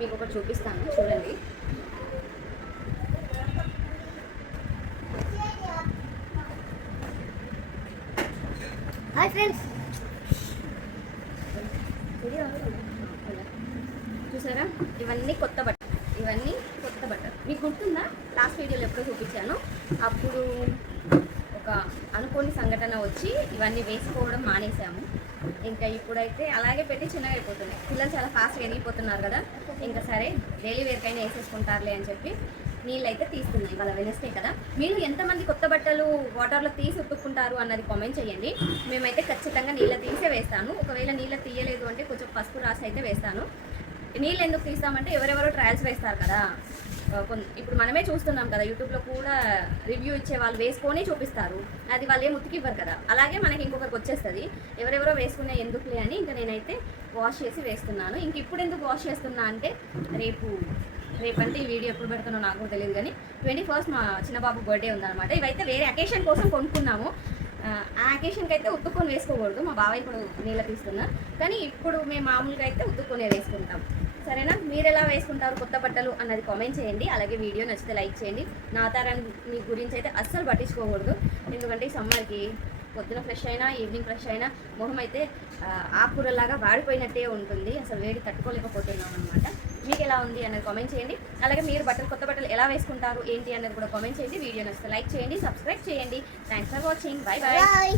మీకు ఒకటి చూపిస్తాను చూడండి. హాయ్ ఫ్రెండ్స్, చూసారా ఇవన్నీ కొత్త బట్టలు మీకు గుర్తుందా? లాస్ట్ వీడియోలో ఎప్పుడో చూపించాను. అప్పుడు ఒక అనుకోని సంఘటన వచ్చి ఇవన్నీ వేసుకోవడం మానేసాము. ఇంకా ఇప్పుడైతే అలాగే పెట్టి చిన్నగా అయిపోతున్నాయి. పిల్లలు చాలా ఫాస్ట్గా ఎగిపోతున్నారు కదా, ఇంకా సరే డైలీ వేర్కైనా వేసేసుకుంటారులే అని చెప్పి నీళ్ళు అయితే తీస్తున్నాయి. ఇవాళ వెనస్డే కదా. మీరు ఎంతమంది కొత్త బట్టలు వాటర్లో తీసి ఉతుక్కుంటారు అన్నది కామెంట్ చేయండి. మేమైతే ఖచ్చితంగా నీళ్ళ తీసే వేస్తాను. ఒకవేళ నీళ్ళ తీయలేదు అంటే కొంచెం పసుపు రాసి అయితే వేస్తాను. నీళ్ళు ఎందుకు తీస్తామంటే ఎవరెవరో ట్రయల్స్ వేస్తారు కదా, ఇప్పుడు మనమే చూస్తున్నాం కదా, యూట్యూబ్లో కూడా రివ్యూ ఇచ్చే వాళ్ళు వేసుకొని చూపిస్తారు. అది వాళ్ళు ఏం ఉతికివ్వరు కదా, అలాగే మనకి ఇంకొకరికి వచ్చేస్తుంది. ఎవరెవరో వేసుకునే ఎందుకులే అని ఇంకా నేనైతే వాష్ చేసి వేస్తున్నాను. ఇంక ఇప్పుడు ఎందుకు వాష్ చేస్తున్నా అంటే రేపంటే ఈ వీడియో ఎప్పుడు పెడుతున్నా నాకు కూడా తెలియదు, కానీ 21st మా చిన్నబాబు బర్త్డే ఉందన్నమాట. ఇవైతే వేరే అకేషన్ కోసం కొనుక్కున్నాము. ఆ అకేషన్కి అయితే ఉత్తుకొని వేసుకోకూడదు, మా బాబాయ్ ఇప్పుడు నీళ్ళ తీస్తున్నా, కానీ ఇప్పుడు మేము మామూలుగా అయితే ఉత్తుకొనే వేసుకుంటాం. సరేనా? మీరు ఎలా వేసుకుంటారు కొత్త బట్టలు అన్నది కామెంట్ చేయండి. అలాగే వీడియో నచ్చితే లైక్ చేయండి. నా తరాన్ని గురించి అయితే అస్సలు పట్టించుకోకూడదు, ఎందుకంటే ఈ సమ్మర్కి పొద్దున ఫ్రెష్ అయినా ఈవినింగ్ ఫ్రెష్ అయినా మొహం అయితే ఆకుకూరలాగా వాడిపోయినట్టే ఉంటుంది. అసలు వేడి తట్టుకోలేకపోతున్నాం అనమాట. మీకు ఎలా ఉంది అన్నది కామెంట్ చేయండి. అలాగే మీరు కొత్త బట్టలు ఎలా వేసుకుంటారు ఏంటి అన్నది కూడా కామెంట్ చేయండి. వీడియో నచ్చితే లైక్ చేయండి, సబ్స్క్రైబ్ చేయండి. Thanks for watching. Bye bye.